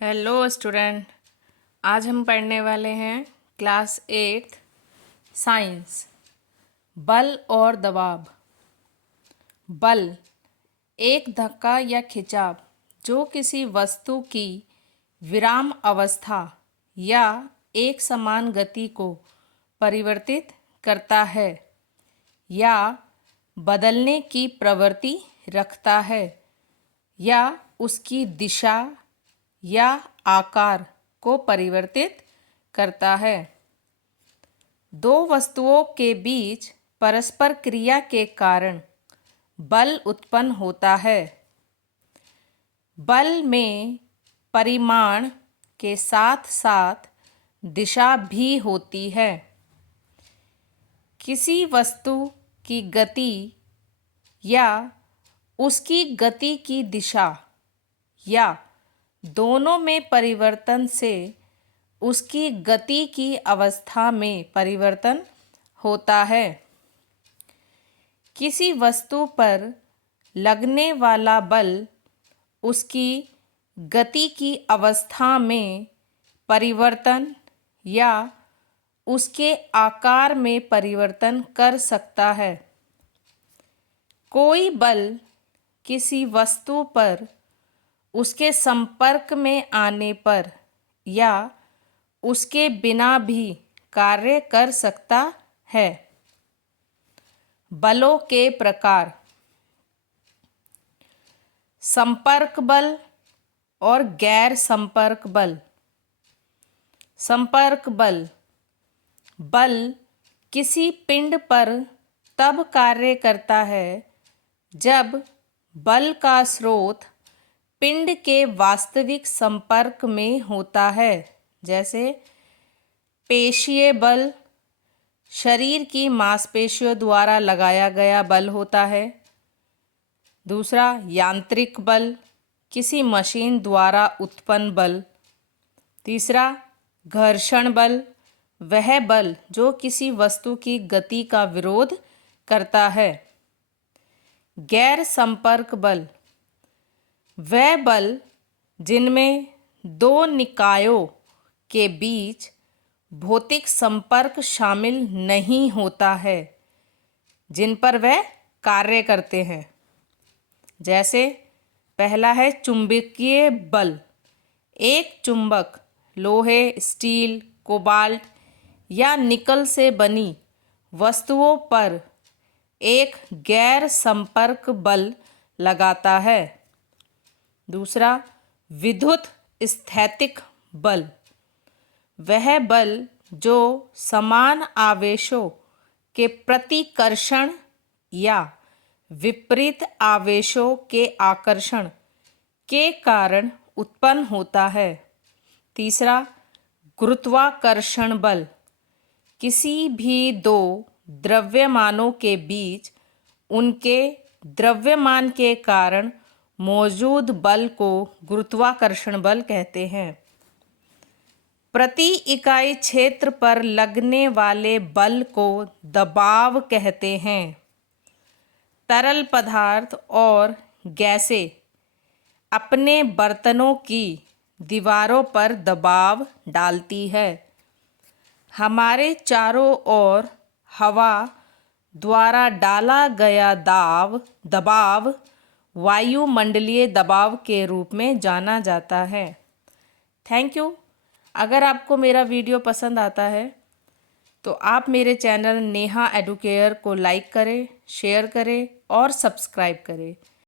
Hello student. आज हम पढ़ने वाले हैं क्लास 8 साइंस। बल और दबाव। बल एक धक्का या खिंचाव जो किसी वस्तु की विराम अवस्था या एक समान गति को परिवर्तित करता है या बदलने की प्रवृत्ति रखता है या उसकी दिशा या आकार को परिवर्तित करता है। दो वस्तुओं के बीच परस्पर क्रिया के कारण बल उत्पन्न होता है। बल में परिमाण के साथ साथ दिशा भी होती है। किसी वस्तु की गति या उसकी गति की दिशा या दोनों में परिवर्तन से उसकी गति की अवस्था में परिवर्तन होता है। किसी वस्तु पर लगने वाला बल उसकी गति की अवस्था में परिवर्तन या उसके आकार में परिवर्तन कर सकता है। कोई बल किसी वस्तु पर उसके संपर्क में आने पर या उसके बिना भी कार्य कर सकता है। बलों के प्रकार। संपर्क बल और गैर संपर्क बल। संपर्क बल किसी पिंड पर तब कार्य करता है जब बल का स्रोत पिंड के वास्तविक संपर्क में होता है। जैसे पेशीय बल शरीर की मांसपेशियों द्वारा लगाया गया बल होता है। दूसरा, यांत्रिक बल किसी मशीन द्वारा उत्पन्न बल। तीसरा, घर्षण बल वह बल जो किसी वस्तु की गति का विरोध करता है। गैर संपर्क बल वह बल जिनमें दो निकायों के बीच भौतिक संपर्क शामिल नहीं होता है, जिन पर वह कार्य करते हैं। जैसे पहला है चुंबकीय बल। एक चुंबक लोहे, स्टील, कोबाल्ट या निकल से बनी वस्तुओं पर एक गैर संपर्क बल लगाता है। दूसरा, विद्युत स्थैतिक बल वह बल जो समान आवेशों के प्रतिकर्षण या विपरीत आवेशों के आकर्षण के कारण उत्पन्न होता है। तीसरा, गुरुत्वाकर्षण बल किसी भी दो द्रव्यमानों के बीच उनके द्रव्यमान के कारण मौजूद बल को गुरुत्वाकर्षण बल कहते हैं। प्रति इकाई क्षेत्र पर लगने वाले बल को दबाव कहते हैं। तरल पदार्थ और गैसें अपने बर्तनों की दीवारों पर दबाव डालती है। हमारे चारों ओर हवा द्वारा डाला गया दबाव वायुमंडलीय दबाव के रूप में जाना जाता है। Thank you. अगर आपको मेरा वीडियो पसंद आता है तो आप मेरे चैनल नेहा एडुकेयर को लाइक करें, शेयर करें और सब्सक्राइब करें।